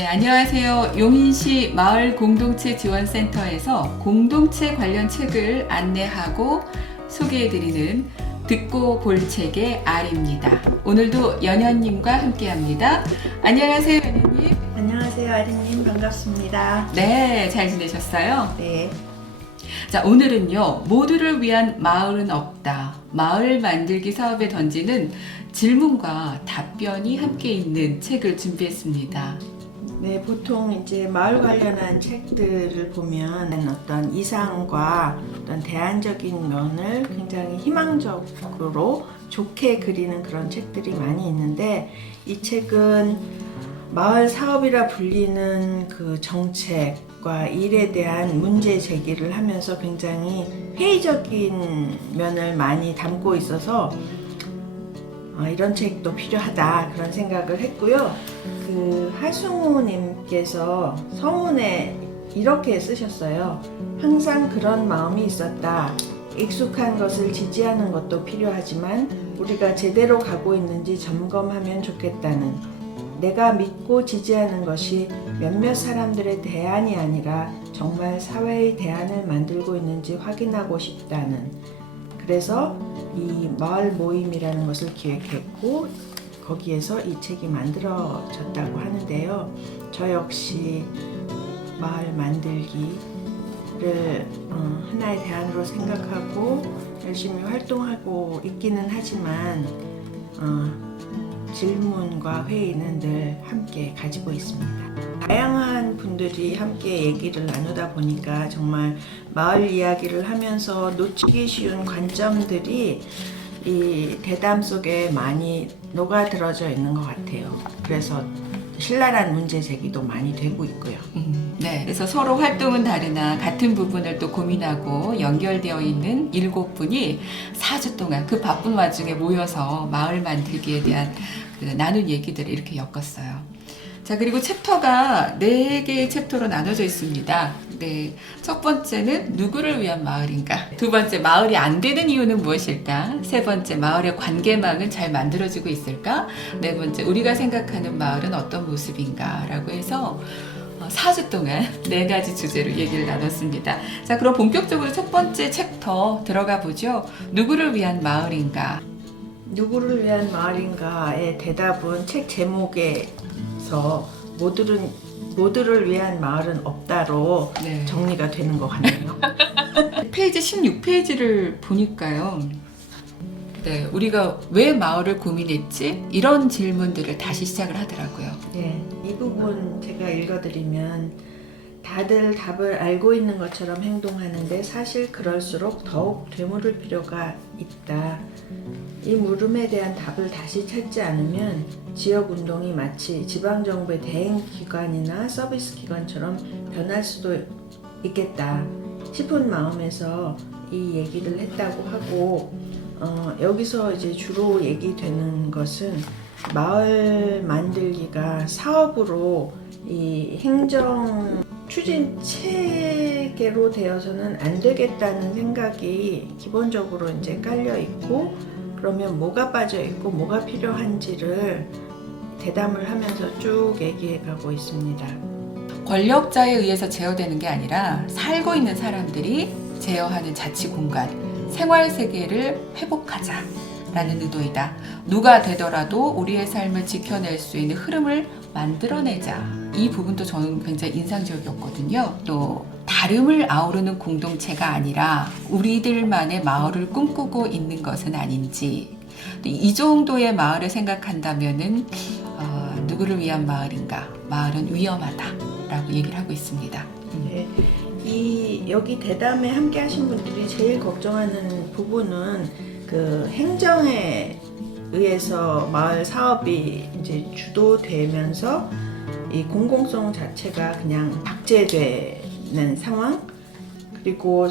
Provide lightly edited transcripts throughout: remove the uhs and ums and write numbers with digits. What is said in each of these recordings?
네, 안녕하세요. 용인시 마을공동체지원센터에서 공동체 관련 책을 안내하고 소개해드리는 듣고 볼 책의 알입니다. 오늘도 연현님과 함께합니다. 안녕하세요, 연현님. 안녕하세요, 아린님. 반갑습니다. 네, 잘 지내셨어요? 네. 자, 오늘은요, 모두를 위한 마을은 없다. 마을 만들기 사업에 던지는 질문과 답변이 함께 있는 책을 준비했습니다. 네, 보통 이제 마을 관련한 책들을 보면 어떤 이상과 어떤 대안적인 면을 굉장히 희망적으로 좋게 그리는 그런 책들이 많이 있는데, 이 책은 마을 사업이라 불리는 그 정책과 일에 대한 문제 제기를 하면서 굉장히 회의적인 면을 많이 담고 있어서 이런 책도 필요하다 그런 생각을 했고요. 그 하승우님께서 서문에 이렇게 쓰셨어요. 항상 그런 마음이 있었다. 익숙한 것을 지지하는 것도 필요하지만 우리가 제대로 가고 있는지 점검하면 좋겠다는, 내가 믿고 지지하는 것이 몇몇 사람들의 대안이 아니라 정말 사회의 대안을 만들고 있는지 확인하고 싶다는, 그래서 이 마을 모임이라는 것을 기획했고 거기에서 이 책이 만들어졌다고 하는데요. 저 역시 마을 만들기를 하나의 대안으로 생각하고 열심히 활동하고 있기는 하지만 질문과 회의는 늘 함께 가지고 있습니다. 다양한 분들이 함께 얘기를 나누다 보니까 정말 마을 이야기를 하면서 놓치기 쉬운 관점들이 이 대담 속에 많이 녹아들어져 있는 것 같아요. 그래서 신랄한 문제 제기도 많이 되고 있고요. 네, 그래서 서로 활동은 다르나 같은 부분을 또 고민하고 연결되어 있는 7분이 4주 동안 그 바쁜 와중에 모여서 마을 만들기에 대한 그 나눈 얘기들을 이렇게 엮었어요. 자, 그리고 챕터가 4개의 챕터로 나눠져 있습니다. 네, 첫 번째는 누구를 위한 마을인가? 두 번째, 마을이 안 되는 이유는 무엇일까? 세 번째, 마을의 관계망은 잘 만들어지고 있을까? 네 번째, 우리가 생각하는 마을은 어떤 모습인가? 라고 해서 4주 동안 4가지 주제로 얘기를 나눴습니다. 자, 그럼 본격적으로 첫 번째 챕터 들어가 보죠. 누구를 위한 마을인가? 누구를 위한 마을인가의 대답은 책 제목에서 모두를 위한 마을은 없다로 네. 정리가 되는 것 같네요. 페이지 16페이지를 보니까요. 네, 우리가 왜 마을을 고민했지? 이런 질문들을 다시 시작을 하더라고요. 네, 이 부분 제가 읽어드리면, 다들 답을 알고 있는 것처럼 행동하는데 사실 그럴수록 더욱 되물을 필요가 있다. 이 물음에 대한 답을 다시 찾지 않으면 지역운동이 마치 지방정부의 대행기관이나 서비스기관처럼 변할 수도 있겠다 싶은 마음에서 이 얘기를 했다고 하고, 여기서 이제 주로 얘기되는 것은 마을 만들기가 사업으로 이 행정 추진 체계로 되어서는 안 되겠다는 생각이 기본적으로 이제 깔려 있고, 그러면 뭐가 빠져 있고 뭐가 필요한지를 대담을 하면서 쭉 얘기해 가고 있습니다. 권력자에 의해서 제어되는 게 아니라 살고 있는 사람들이 제어하는 자치 공간, 생활 세계를 회복하자라는 의도이다. 누가 되더라도 우리의 삶을 지켜낼 수 있는 흐름을 만들어내자. 이 부분도 저는 굉장히 인상적이었거든요. 또 다름을 아우르는 공동체가 아니라 우리들만의 마을을 꿈꾸고 있는 것은 아닌지, 이 정도의 마을을 생각한다면은 누구를 위한 마을인가? 마을은 위험하다라고 얘기를 하고 있습니다. 네, 여기 대담에 함께 하신 분들이 제일 걱정하는 부분은 그 행정에 의해서 마을 사업이 이제 주도되면서 이 공공성 자체가 그냥 박제되는 상황, 그리고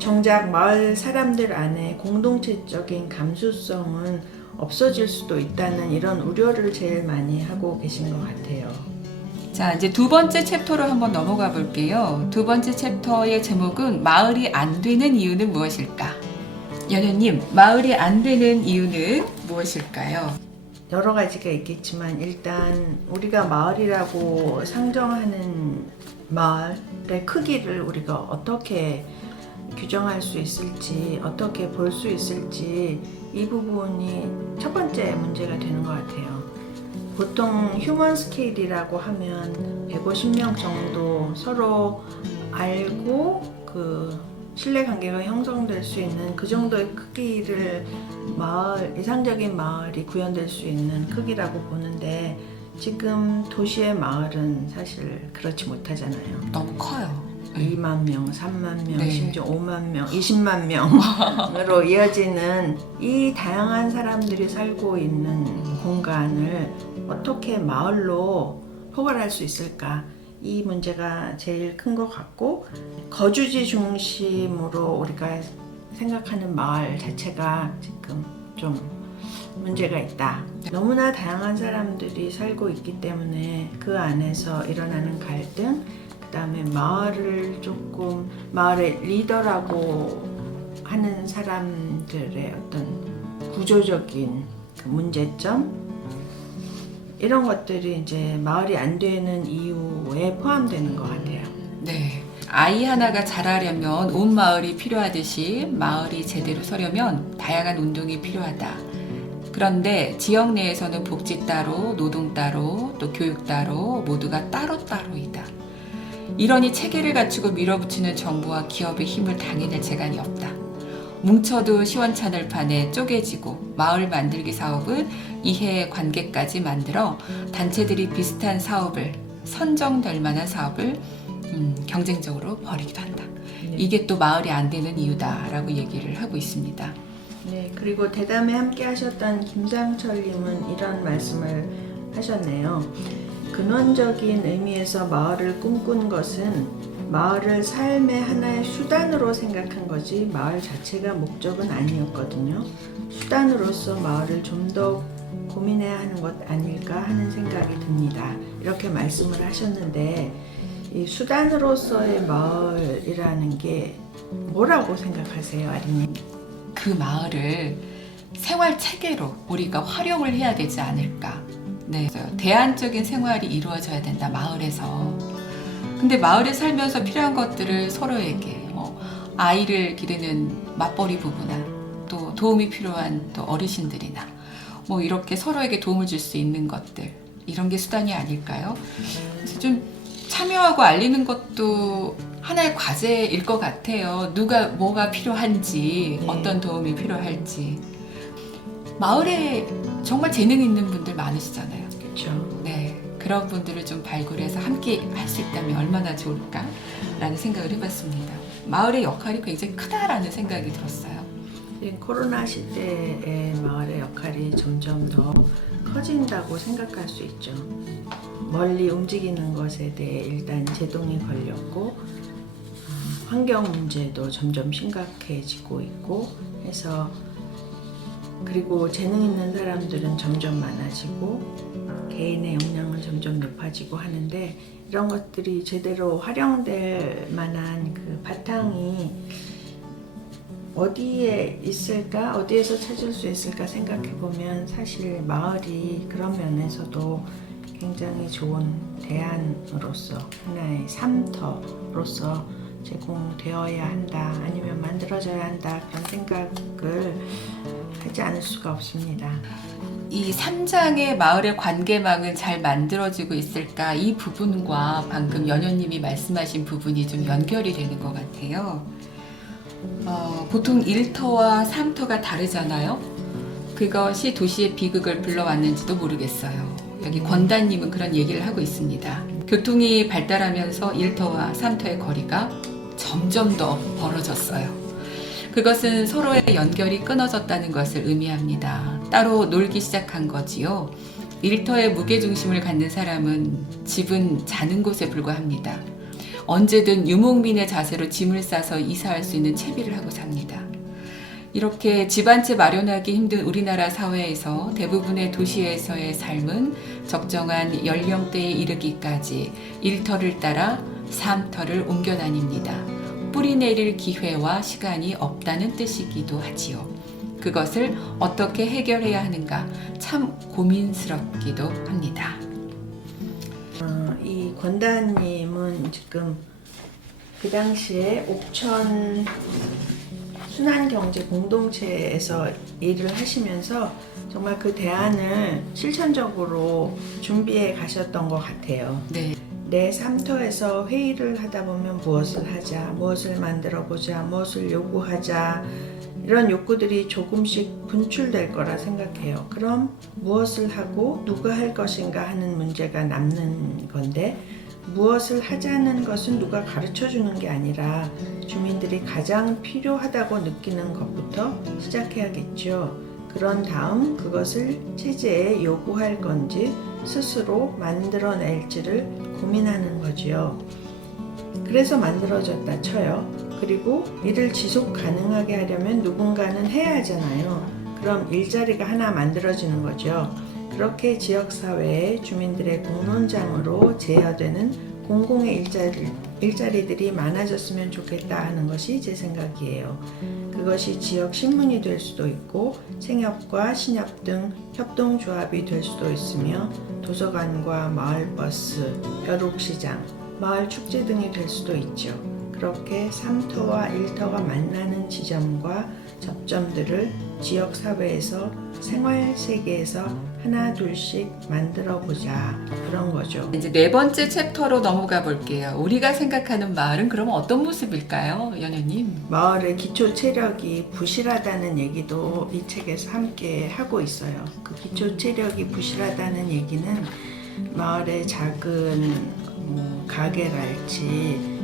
정작 마을 사람들 안에 공동체적인 감수성은 없어질 수도 있다는 이런 우려를 제일 많이 하고 계신 것 같아요. 자, 이제 두 번째 챕터로 한번 넘어가 볼게요. 두 번째 챕터의 제목은 마을이 안 되는 이유는 무엇일까? 연현님, 마을이 안 되는 이유는 무엇일까요? 여러 가지가 있겠지만 일단 우리가 마을이라고 상정하는 마을의 크기를 우리가 어떻게 규정할 수 있을지, 어떻게 볼 수 있을지 이 부분이 첫 번째 문제가 되는 것 같아요. 보통 휴먼 스케일이라고 하면 150명 정도 서로 알고 신뢰 관계가 형성될 수 있는 그 정도의 크기를 이상적인 마을이 구현될 수 있는 크기라고 보는데 지금 도시의 마을은 사실 그렇지 못하잖아요. 너무 커요. 2만 명, 3만 명, 네. 심지어 5만 명, 20만 명으로 이어지는 이 다양한 사람들이 살고 있는 공간을 어떻게 마을로 포괄할 수 있을까? 이 문제가 제일 큰 것 같고, 거주지 중심으로 우리가 생각하는 마을 자체가 지금 좀 문제가 있다. 너무나 다양한 사람들이 살고 있기 때문에 그 안에서 일어나는 갈등, 그 다음에 마을의 리더라고 하는 사람들의 어떤 구조적인 그 문제점, 이런 것들이 이제 마을이 안 되는 이유에 포함되는 것 같아요. 네. 아이 하나가 자라려면 온 마을이 필요하듯이 마을이 제대로 서려면 다양한 운동이 필요하다. 그런데 지역 내에서는 복지 따로, 노동 따로, 또 교육 따로, 모두가 따로따로이다. 이러니 체계를 갖추고 밀어붙이는 정부와 기업의 힘을 당해낼 재간이 없다. 뭉쳐도 시원찮을 판에 쪼개지고 마을 만들기 사업은 이해 관계까지 만들어 단체들이 비슷한 사업을, 선정될 만한 사업을 경쟁적으로 벌이기도 한다. 네. 이게 또 마을이 안 되는 이유다라고 얘기를 하고 있습니다. 네, 그리고 대담에 함께 하셨던 김상철님은 이런 말씀을 하셨네요. 근원적인 의미에서 마을을 꿈꾼 것은 마을을 삶의 하나의 수단으로 생각한 거지 마을 자체가 목적은 아니었거든요. 수단으로서 마을을 좀 더 고민해야 하는 것 아닐까 하는 생각이 듭니다. 이렇게 말씀을 하셨는데 이 수단으로서의 마을이라는 게 뭐라고 생각하세요, 아리님? 그 마을을 생활 체계로 우리가 활용을 해야 되지 않을까. 네, 대안적인 생활이 이루어져야 된다, 마을에서. 근데 마을에 살면서 필요한 것들을 서로에게 아이를 기르는 맞벌이 부부나 또 도움이 필요한 또 어르신들이나 이렇게 서로에게 도움을 줄 수 있는 것들, 이런 게 수단이 아닐까요? 그래서 좀 참여하고 알리는 것도 하나의 과제일 것 같아요. 누가 뭐가 필요한지, 네. 어떤 도움이 필요할지. 마을에 정말 재능 있는 분들 많으시잖아요. 그렇죠. 네, 그런 분들을 좀 발굴해서 함께 할 수 있다면 얼마나 좋을까라는 생각을 해봤습니다. 마을의 역할이 굉장히 크다라는 생각이 들었어요. 코로나 시대의 마을의 역할이 점점 더 커진다고 생각할 수 있죠. 멀리 움직이는 것에 대해 일단 제동이 걸렸고 환경 문제도 점점 심각해지고 있고 해서, 그리고 재능 있는 사람들은 점점 많아지고 개인의 역량은 점점 높아지고 하는데, 이런 것들이 제대로 활용될 만한 그 바탕이 어디에 있을까? 어디에서 찾을 수 있을까 생각해보면 사실 마을이 그런 면에서도 굉장히 좋은 대안으로서, 하나의 삶터로서 제공되어야 한다, 아니면 만들어져야 한다, 그런 생각을 하지 않을 수가 없습니다. 이 3장의 마을의 관계망은 잘 만들어지고 있을까? 이 부분과 방금 연현님이 말씀하신 부분이 좀 연결이 되는 것 같아요. 보통 1터와 3터가 다르잖아요. 그것이 도시의 비극을 불러왔는지도 모르겠어요. 여기 권다님은 그런 얘기를 하고 있습니다. 교통이 발달하면서 1터와 3터의 거리가 점점 더 벌어졌어요. 그것은 서로의 연결이 끊어졌다는 것을 의미합니다. 따로 놀기 시작한 거지요. 1터의 무게중심을 갖는 사람은 집은 자는 곳에 불과합니다. 언제든 유목민의 자세로 짐을 싸서 이사할 수 있는 채비를 하고 삽니다. 이렇게 집 한 채 마련하기 힘든 우리나라 사회에서 대부분의 도시에서의 삶은 적정한 연령대에 이르기까지 1터를 따라 3터를 옮겨 다닙니다. 뿌리 내릴 기회와 시간이 없다는 뜻이기도 하지요. 그것을 어떻게 해결해야 하는가 참 고민스럽기도 합니다. 이 권다님은 지금 그 당시에 옥천 순환경제 공동체에서 일을 하시면서 정말 그 대안을 실천적으로 준비해 가셨던 것 같아요. 네. 내 삶터에서 회의를 하다 보면 무엇을 하자, 무엇을 만들어 보자, 무엇을 요구하자, 이런 욕구들이 조금씩 분출될 거라 생각해요. 그럼 무엇을 하고 누가 할 것인가 하는 문제가 남는 건데, 무엇을 하자는 것은 누가 가르쳐 주는 게 아니라 주민들이 가장 필요하다고 느끼는 것부터 시작해야겠죠. 그런 다음 그것을 체제에 요구할 건지 스스로 만들어낼지를 고민하는 거지요. 그래서 만들어졌다 쳐요. 그리고 이를 지속 가능하게 하려면 누군가는 해야 하잖아요. 그럼 일자리가 하나 만들어지는 거죠. 그렇게 지역사회에 주민들의 공론장으로 제어되는 공공의 일자리들이 많아졌으면 좋겠다 하는 것이 제 생각이에요. 그것이 지역 신문이 될 수도 있고 생협과 신협 등 협동조합이 될 수도 있으며 도서관과 마을버스, 벼룩시장, 마을축제 등이 될 수도 있죠. 그렇게 삼터와 일터가 만나는 지점과 접점들을 지역사회에서 생활세계에서 하나 둘씩 만들어보자, 그런 거죠. 이제 네 번째 챕터로 넘어가 볼게요. 우리가 생각하는 마을은 그럼 어떤 모습일까요, 연우님? 마을의 기초 체력이 부실하다는 얘기도 이 책에서 함께 하고 있어요. 그 기초 체력이 부실하다는 얘기는 마을의 작은 가게랄지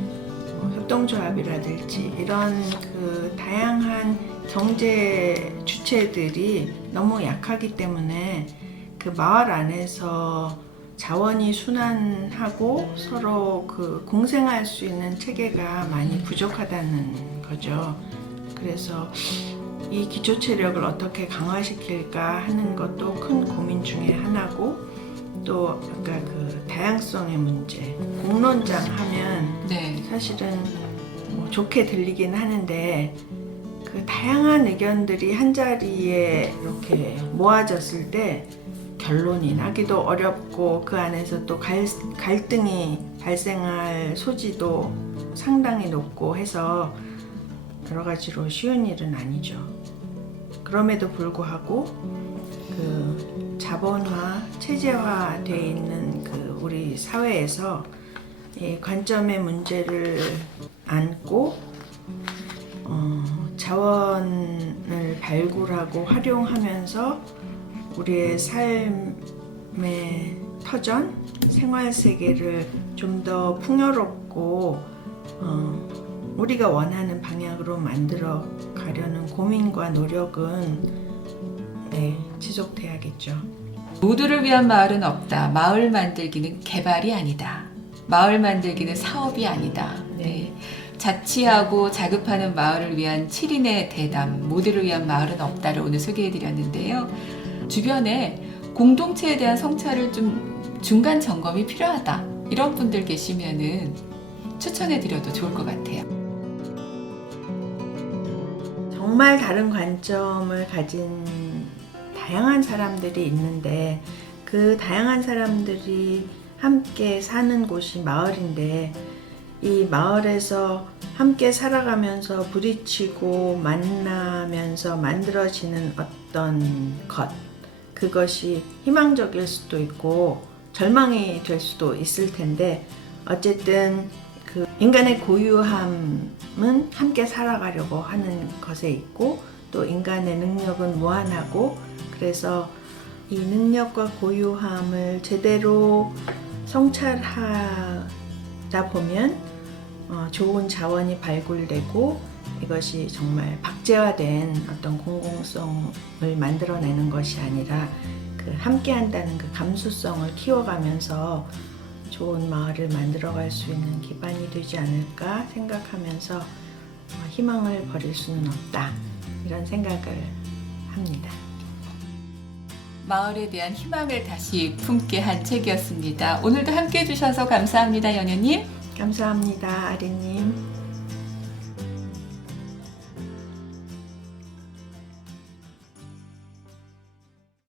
협동조합이라든지 이런 그 다양한 경제 주체들이 너무 약하기 때문에 그 마을 안에서 자원이 순환하고 서로 그 공생할 수 있는 체계가 많이 부족하다는 거죠. 그래서 이 기초 체력을 어떻게 강화시킬까 하는 것도 큰 고민 중에 하나고, 또 아까 그 다양성의 문제, 공론장 하면 네. 사실은 좋게 들리긴 하는데 그 다양한 의견들이 한 자리에 이렇게 모아졌을 때 결론이 나기도 어렵고 그 안에서 또 갈등이 발생할 소지도 상당히 높고 해서 여러 가지로 쉬운 일은 아니죠. 그럼에도 불구하고 그 자본화, 체제화 돼 있는 그 우리 사회에서 이 관점의 문제를 안고 자원을 발굴하고 활용하면서 우리의 삶의 터전, 생활 세계를 좀 더 풍요롭고 우리가 원하는 방향으로 만들어 가려는 고민과 노력은 지속돼야겠죠. 모두를 위한 마을은 없다. 마을 만들기는 개발이 아니다. 마을 만들기는 사업이 아니다. 네. 자치하고 자급하는 마을을 위한 7인의 대담, 모두를 위한 마을은 없다를 오늘 소개해드렸는데요. 주변에 공동체에 대한 성찰을 좀 중간 점검이 필요하다, 이런 분들 계시면은 추천해드려도 좋을 것 같아요. 정말 다른 관점을 가진 다양한 사람들이 있는데 그 다양한 사람들이 함께 사는 곳이 마을인데, 이 마을에서 함께 살아가면서 부딪히고 만나면서 만들어지는 어떤 것, 그것이 희망적일 수도 있고 절망이 될 수도 있을 텐데, 어쨌든 그 인간의 고유함은 함께 살아가려고 하는 것에 있고, 또 인간의 능력은 무한하고, 그래서 이 능력과 고유함을 제대로 성찰하다 보면 좋은 자원이 발굴되고 이것이 정말 박제화된 어떤 공공성을 만들어내는 것이 아니라 그 함께한다는 그 감수성을 키워가면서 좋은 마을을 만들어갈 수 있는 기반이 되지 않을까 생각하면서 희망을 버릴 수는 없다, 이런 생각을 합니다. 마을에 대한 희망을 다시 품게 한 책이었습니다. 오늘도 함께 해주셔서 감사합니다, 연우님. 감사합니다, 아리님.